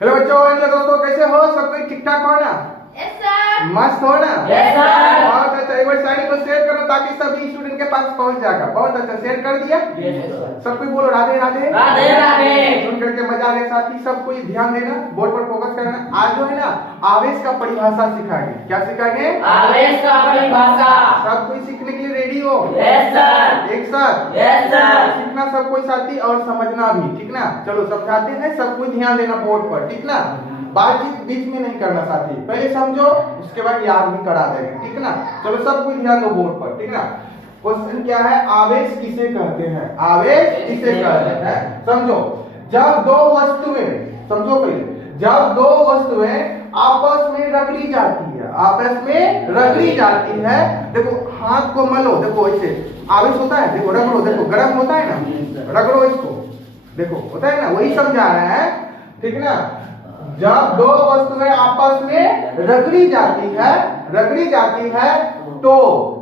Hello बच्चों, hello दोस्तों, कैसे हो? सब कोई ठीक ठाक हो ना? Yes sir. मस्त हो ना? Yes sir. बहुत अच्छा। एक बार साइड को शेयर करो ताकि सभी स्टूडेंट के पास पहुंच जाएगा। बहुत अच्छा, शेयर कर दिया। सब कोई बोलो राधे राधे राधे राधे। सुन करके मजा आ गया। साथी सब कोई ध्यान देना, बोर्ड पर फोकस करना। आज जो है ना, आवेश का परिभाषा सिखाएंगे। क्या सिखाएंगे? आवेश का परिभाषा। सब कोई सीखने के लिए रेडी हो? Yes sir. एक साथ यस सर। सीखना सब कोई साथी, और समझना भी, ठीक ना? चलो समझाते हैं, सब कोई ध्यान देना बोर्ड पर, ठीक ना? बातचीत बीच में नहीं करना साथी, पहले समझो उसके बाद याद भी करा देंगे, ठीक ना? चलो सब कोई ध्यान दो बोर्ड पर, ठीक ना? क्वेश्चन क्या है? आवेश किसे कहते हैं? आवेश किसे कहते हैं? समझो, जब दो वस्तुएं, समझो पहले, जब दो वस्तुएं आपस में रगड़ी जाती है, आपस में रगड़ी जाती है, देखो हाथ को मलो, देखो ऐसे आवेश होता है, देखो रगड़ो, देखो गर्म होता है ना, रगड़ो इसको, देखो होता है ना, वही समझा रहे हैं, ठीक ना? जब दो वस्तुएं आपस में रगड़ी जाती है तो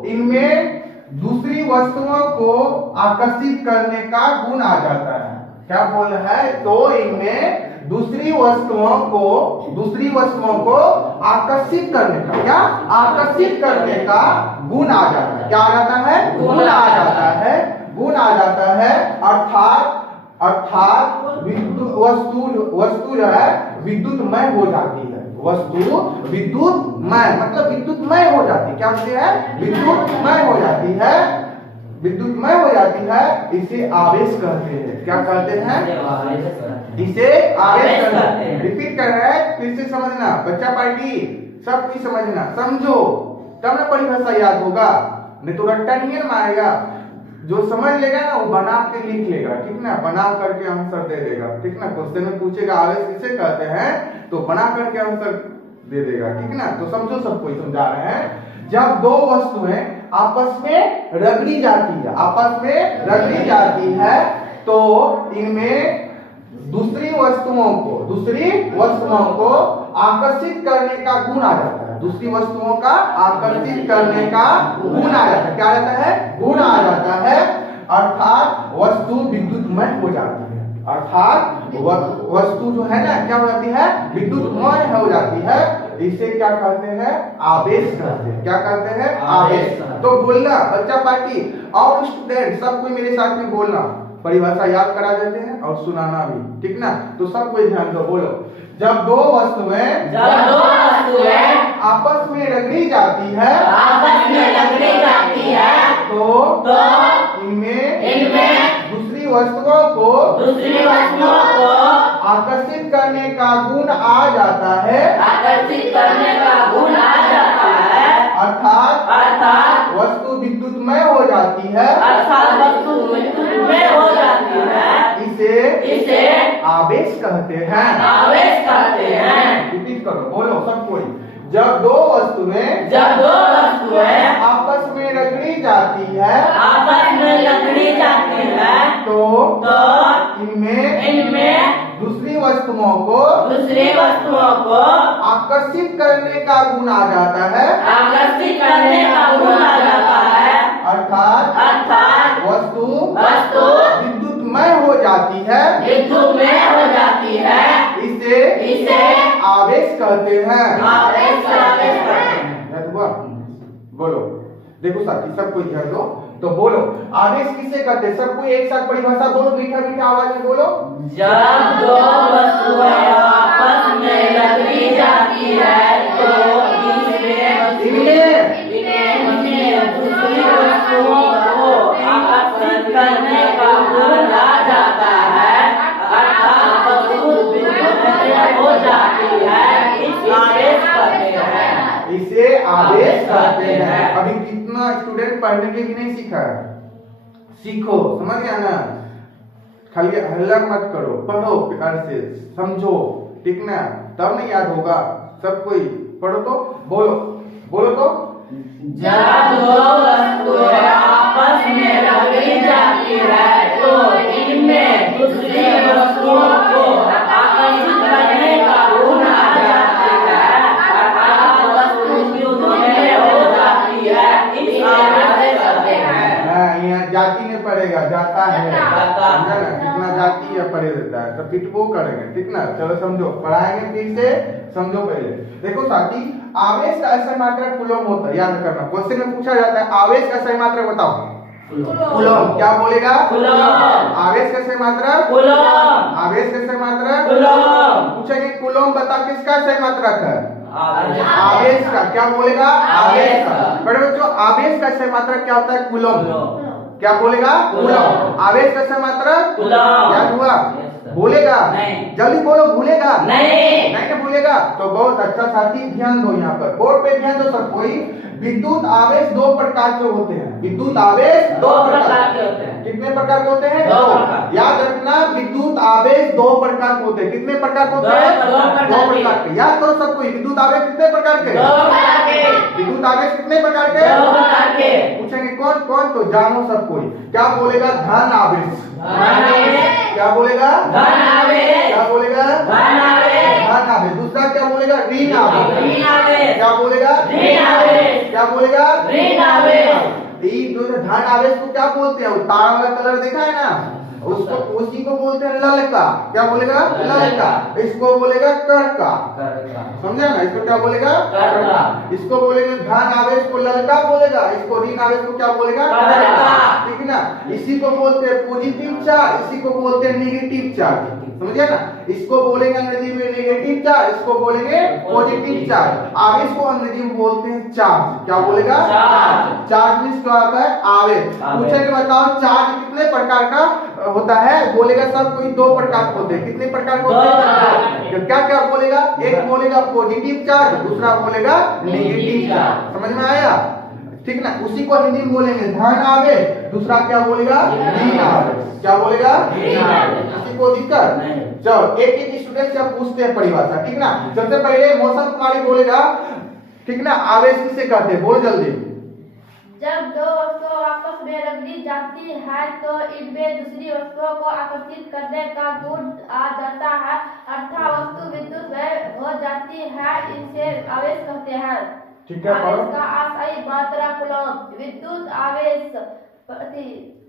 इनमें दूसरी वस्तुओं को आकर्षित करने का गुण आ जाता है। क्या बोल रहा है? तो इनमें दूसरी वस्तुओं को आकर्षित करने का, क्या आकर्षित करने का गुण आ जाता है। क्या आ जाता है? गुण आ जाता है, गुण आ जाता है। अर्थात वस्तु जो है विद्युतमय हो जाती है। वस्तु विद्युतमय मतलब विद्युतमय हो जाती है। क्या होती है? विद्युतमय हो जाती है, विद्युतमय हो जाती है। इसे आवेश कहते हैं। क्या कहते हैं? इसे आवेश कहते हैं। रिपीट कर रहे हैं, फिर से समझना बच्चा पार्टी, सब कुछ समझना, समझो तब ना परिभाषा याद होगा, नहीं तो रट्टा नहीं है ना आएगा। जो समझ लेगा ना वो बना के लिख लेगा, ठीक ना? बना करके आंसर दे देगा, ठीक ना? क्वेश्चन में पूछेगा आवेश किसे कहते हैं, तो बना करके आंसर दे देगा, ठीक ना? तो समझो, सब कोई समझा रहे हैं। जब दो वस्तुएं आपस में रगड़ी जाती है तो इनमें दूसरी वस्तुओं को आकर्षित करने का गुण आ जाता है। दूसरी वस्तुओं का आकर्षित करने का गुण आ जाता है। क्या आ जाता है? गुण आ जाता है। अर्थात वस्तु विद्युतमय हो जाती है। अर्थात वस्तु जो है ना, क्या हो जाती है? विद्युतमय हो जाती है। इसे क्या कहते हैं? आवेश कहते हैं। क्या कहते हैं? आवेश। तो बोलना बच्चा पार्टी और स्टूडेंट सब कोई मेरे साथ में बोलना, परिभाषा याद करा देते हैं और सुनाना भी, ठीक ना? तो सब कोई ध्यान दो, बोलो। जब दो वस्तुएं आपस में रगड़ी जाती है तो इनमें दूसरी वस्तुओं को आकर्षित करने का गुण आ जाता है। अर्थात वस्तु विद्युतमय हो जाती है। इसे आवेश कहते हैं। रिपीट करो, बोलो सब कोई। जब दो वस्तुएं आपस में रगड़ी जाती है तो इनमें दूसरी वस्तुओं को आकर्षित करने का गुण आ जाता है। अर्थात वस्तु विद्युतमय हो जाती है। इसे आवेश कहते हैं। बोलो, देखो साथी सब कोई ध्यान दो, तो बोलो आवेश किसे कहते हैं? सब कोई एक साथ परिभाषा बोलो, मीठा मीठा आवाज में बोलो। जब दो वस्तुएं आपस में रगड़ी जाती है तो इनमें दूसरी वस्तुओं को आकर्षित करने का गुण आ जाता है। अर्थात वस्तु विद्युतमय हो जाती है। इसे आवेश कहते हैं। इसे आवेश कहते हैं। अभी कितना स्टूडेंट पढ़ने के भी नहीं सीखा है, सीखो, समझ गया ना? खाली हल्ला मत करो, पढ़ो प्यार से, समझो, ठीक ना? तब नहीं याद होगा। सब कोई पढ़ो तो बोलो तो। जब दो वस्तुएं आपस में रगड़ी जाती है तो इनमें दूसरी वस्तुओं को आकर्षित करने का गुण आ जाता है। अर्थात वस्तु विद्युतमय हो जाती है। इसे आवेश कहते हैं। यहाँ जाति नहीं पड़ेगा, जाता है, कितना जाति किया पढ़े रहता है, तो फिर वो करेंगे, ठीक ना। चलो समझो, पढ़ाएंगे फिर से, समझो पहले। देखो साथी, आवेश का असमय मात्रक कूलम होता है, याद करना। क्वेश्चन में पूछा जाता है आवेश का असमय मात्रक बताओ। कूलम। क्या बोलेगा? कूलम। आवेश का असमय मात्रक कूलम। आवेश का असमय मात्रक कूलम। पूछेंगे कूलम बता किसका असमय मात्रक है? आवेश। आवेश का। क्या बोलेगा? आवेश का। आवेश। बड़े बच्चों, आवेश का असमय मात्रक क्या होता है? कूलम। कूलम। क्या बोलेगा? कूलम। आवेश का असमय मात्रक कूलम। याद हुआ? Yes, sir. बोलेगा? नहीं। जल्दी बोलो, भूलेगा? नहीं। नहीं ना भूलेगा। तो बहुत अच्छा साथी, ध्यान दो यहाँ पर, बोर्ड पे ध्यान दो सब कोई। विद्युत आवेश दो प्रकार के होते हैं। विद्युत आवेश दो प्रकार के होते हैं। कितने प्रकार के होते हैं? दो प्रकार। याद रखना, विद्युत आवेश दो प्रकार के होते हैं। कितने प्रकार के होते हैं? दो प्रकार के। याद करो सब कोई, विद्युत आवेश कितने प्रकार के? दो प्रकार के। विद्युत आवेश कितने प्रकार के? दो प्रकार के। पूछेंगे कौन कौन, तो जानो सब कोई। क्या बोलेगा? धन आवेश। आवेश। क्या बोलेगा? धन आवेश। क्या बोलेगा? धन आवेश। धन आवेश। दूसरा क्या बोलेगा? ऋण आवेश। ऋण आवेश। क्या बोलेगा? ऋण आवेश। क्या बोलेगा? ऋण आवेश। धन आवेश को क्या बोलते हैं? तारा वाला कलर देखा है ना, उसको उसी को बोलते हैं ललका। क्या बोलेगा? ललका। इसको बोलेगा करका। समझा ना? इसको क्या बोलेगा? करका। इसको बोलेंगे धन आवेश को ललका बोलेगा, इसको ऋण आवेश को क्या बोलेगा? करका। ठीक है ना। इसी को बोलते हैं पॉजिटिव चार्ज, इसी को बोलते हैं नेगेटिव चार्ज। समझे ना? इसको बोलेंगे अंग्रेजी में नेगेटिव चार्ज, इसको बोलेंगे पॉजिटिव चार्ज। आवेश को अंग्रेजी में बोलते हैं चार्ज। क्या बोलेगा? चार्ज। चार्ज मींस क्या होता है? आवेश। पूछेंगे बताओ चार्ज कितने प्रकार का होता है? बोलेगा सब कोई दो प्रकार के होते हैं। कितने प्रकार के होते हैं? क्या क्या बोलेगा? एक बोलेगा पॉजिटिव चार्ज, दूसरा बोलेगा नेगेटिव चार्ज। समझ में आया? ठीक ना। उसी को हिंदी में बोलेंगे धन आवेश, दूसरा क्या बोलेगा? ऋण आवेश। क्या बोलेगा? ऋण आवेश। किसी को दिक्कत? नहीं। चलो एक एक स्टूडेंट से पूछते हैं परिभाषा, ठीक ना। सबसे पहले मौसम कुमारी बोलेगा, ठीक ना। आवेश किसे कहते हैं? बोल जल्दी। जब दो वस्तुएं आपस में रगड़ी जाती है तो इनमें दूसरी वस्तुओं को आकर्षित करने का गुण आ जाता है, अर्थात वस्तु विद्युत में हो जाती है, इसे आवेश कहते हैं। ठीक है, पढ़ो। आवेश का आशय मात्रा कूलम। विद्युत आवेश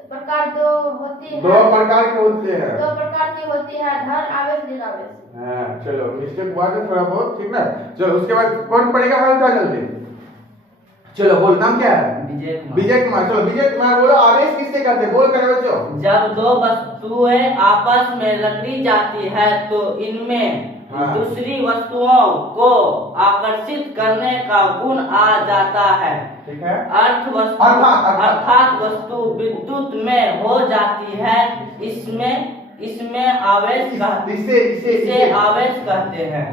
प्रकार दो होती है। दो प्रकार के होते हैं। दो प्रकार की होती है, धन आवेश, ऋण आवेश। हाँ, चलो मिस्टेक हुआ था थोड़ा बहुत, ठीक ना। चलो उसके बाद कौन पढ़ेगा? हाल था जल्दी। चलो बोल, नाम क्या है? विजय कुमार। चलो विजय कुमार बोलो, आवेश किससे कहते हैं? बोल कर बच्चों। जब दो वस्तुएं आपस में रगड़ी जाती है तो इनमें दूसरी वस्तुओं को आकर्षित करने का गुण आ जाता है। ठीक है। अर्थात वस्तु विद्युत में हो जाती है, इसमें आवेश इसे आवेश कहते हैं।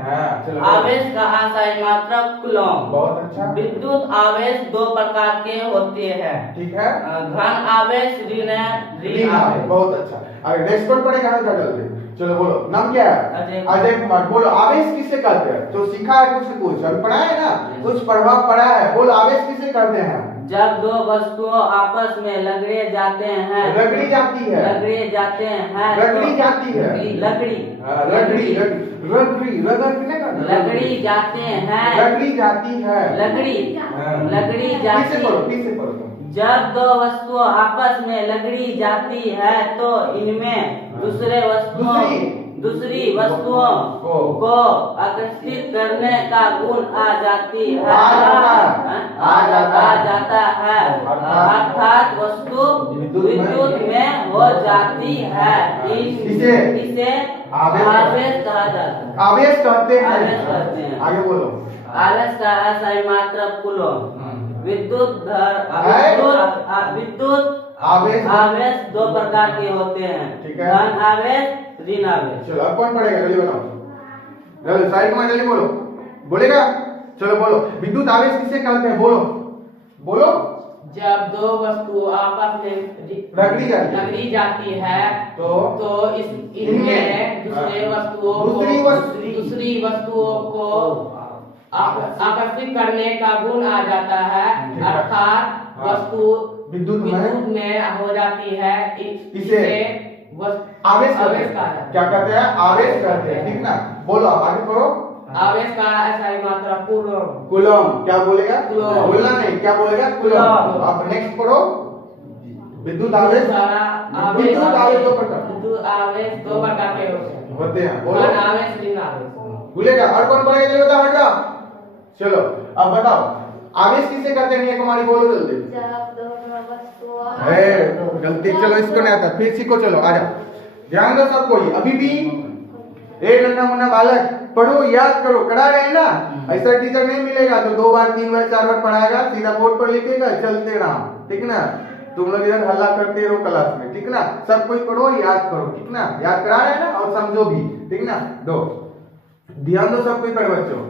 चलो। आवेश का आशय मात्रक कूलम। बहुत अच्छा। विद्युत आवेश दो प्रकार के होते हैं। ठीक है। धन आवेश, ऋण आवेश। बहुत अच्छा। अरे नेक्स्ट कौन पढ़ेगा? हाल था जल्दी। चलो बोलो, नाम क्या है? अजय कुमार। बोलो, आवेश किसे कहते हैं? तो सीखा है कुछ अभी पढ़ा है ना, कुछ प्रभाव पड़ा है। बोलो, आवेश किसे कहते हैं? जब दो वस्तुओं आपस में रगड़े जाते हैं। रगड़ी जाती है। रगड़े जाते हैं। रगड़ी जाती है। लकड़ी। रगड़ी रगड़ी जाते हैं। रगड़ी जाती है। रगड़ी जाती पढ़ो। जब दो वस्तुएं आपस में रगड़ी जाती है तो इनमें दूसरी वस्तुओं को आकर्षित करने का गुण आ जाता है, अर्थात वस्तु विद्युत में हो जाती है, इसे आवेश कहा जाता है। आवेश कहते आवेश कहते हैं। आगे बोलो। आवेश का आशय मात्रक कूलम। विद्युत आवेश दो प्रकार के होते हैं। ठीक है। धन आवेश, ऋण आवेश। चलो अब कौन पढ़ेगा? जल्दी बताओ। जल्दी साइड में जल्दी बोलो। बोलेगा? चलो बोलो, विद्युत आवेश किसे कहते हैं? बोलो। जब दो वस्तु आपस में रगड़ी जाती है तो इनमें दूसरी वस्तुओं को आकर्षित करने का गुण आ जाता है, अर्थात वस्तु विद्युत में हो जाती है, इसे आवेश कहा है। क्या कहते हैं? आवेश कहते हैं। ठीक ना। बोलो आगे पढ़ो। आवेश का आशय मात्रा कूलम। कूलम। क्या बोलेगा? कूलम। बोलना नहीं, क्या बोलेगा? कूलम। अब नेक्स्ट पढ़ो। विद्युत आवेश विद्युत आवेश दो प्रकार विद्युत आवेश दो प्रकार के होते हैं। बोलो धन आवेश ऋण आवेश। भूलेगा और कौन पढ़ेगा ये बता, हट जाओ। चलो अब बताओ आवेश किसे कहते हैं, कुमारी बोलो जल्दी। जब दोनों वस्तुओं गलती, चलो इसको नहीं आता, फिर सीखो। चलो आ जाओ, ध्यान दो सब कोई। अभी भी एक नन्हा मुन्ना बालक पढ़ो, याद करो, करा रहे हैं ना। ऐसा टीचर नहीं मिलेगा तो 2 बार 3 बार 4 बार पढ़ाएगा, सीधा बोर्ड पर लिखेगा, चलते रहो, ठीक ना। तुम लोग इधर हल्ला करते रहो क्लास में, ठीक ना। सब कोई पढ़ो, याद करो, ठीक ना। याद करा रहे हैं ना, और समझो भी, ठीक ना। दो ध्यान दो सब कोई पढ़ो बच्चों।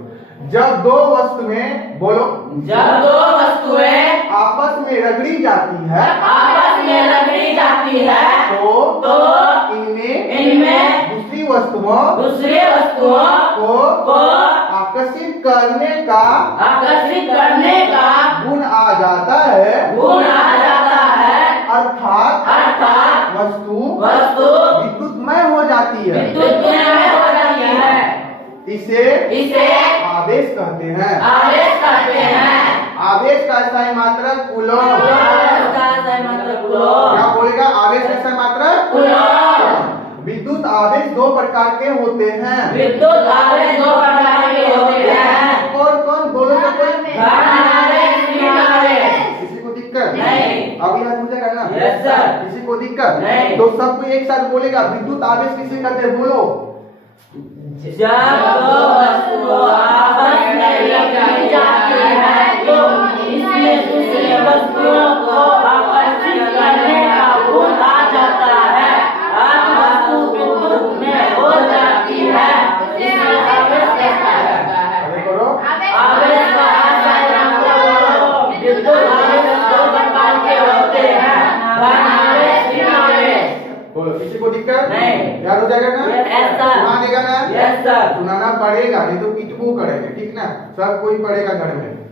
जब दो वस्तुएं, बोलो, जब दो वस्तुएं आपस में रगड़ी जाती है, आपस में रगड़ी जाती है तो इनमें दूसरी वस्तुओं दूसरी वस्तुओं को आकर्षित करने का आकर्षित करने का गुण आ जाता है, गुण आ जाता है। अर्थात वस्तु विद्युतमय हो जाती है। विद्युतमय हो जाती है। इसे आवेश कहते हैं। आवेश कहते हैं। आवेश का स्थायी मात्रक कूलॉम। आवेश का स्थायी मात्रक कूलॉम। क्या बोलेगा, आवेश का स्थायी मात्रक कूलॉम। विद्युत आवेश दो प्रकार के होते हैं। विद्युत आवेश दो प्रकार के होते हैं। कौन कौन, बोलो सब कोई। धन आवेश, ऋण आवेश। किसी को दिक्कत नहीं। अभी याद हो जाएगा ना। Yes sir. किसी को दिक्कत नहीं। तो सबको एक साथ बोलेगा, विद्युत आवेश किसे कहते हैं, बोलो। जब दो वस्तुएं आपस में रगड़ी जाती है तो इसमें दूसरी वस्तुओं को आकर्षित करने का गुण आ जाता है। वस्तु विद्युत में हो जाती है, इसे आवेश कहा जाता है। अरे करो, आवेश का स्थायी मात्रक विद्युत आवेश दो प्रकार के होते हैं। धन आवेश, ऋण आवेश। बोलो, किसी को दिक्कत नहीं। याद हो जाएगा ना। Yes sir. सुना देगा ना। Yes sir. सुनाना पड़ेगा, नहीं तो पिटबू करेंगे, ठीक ना। सब कोई पढ़ेगा घर में।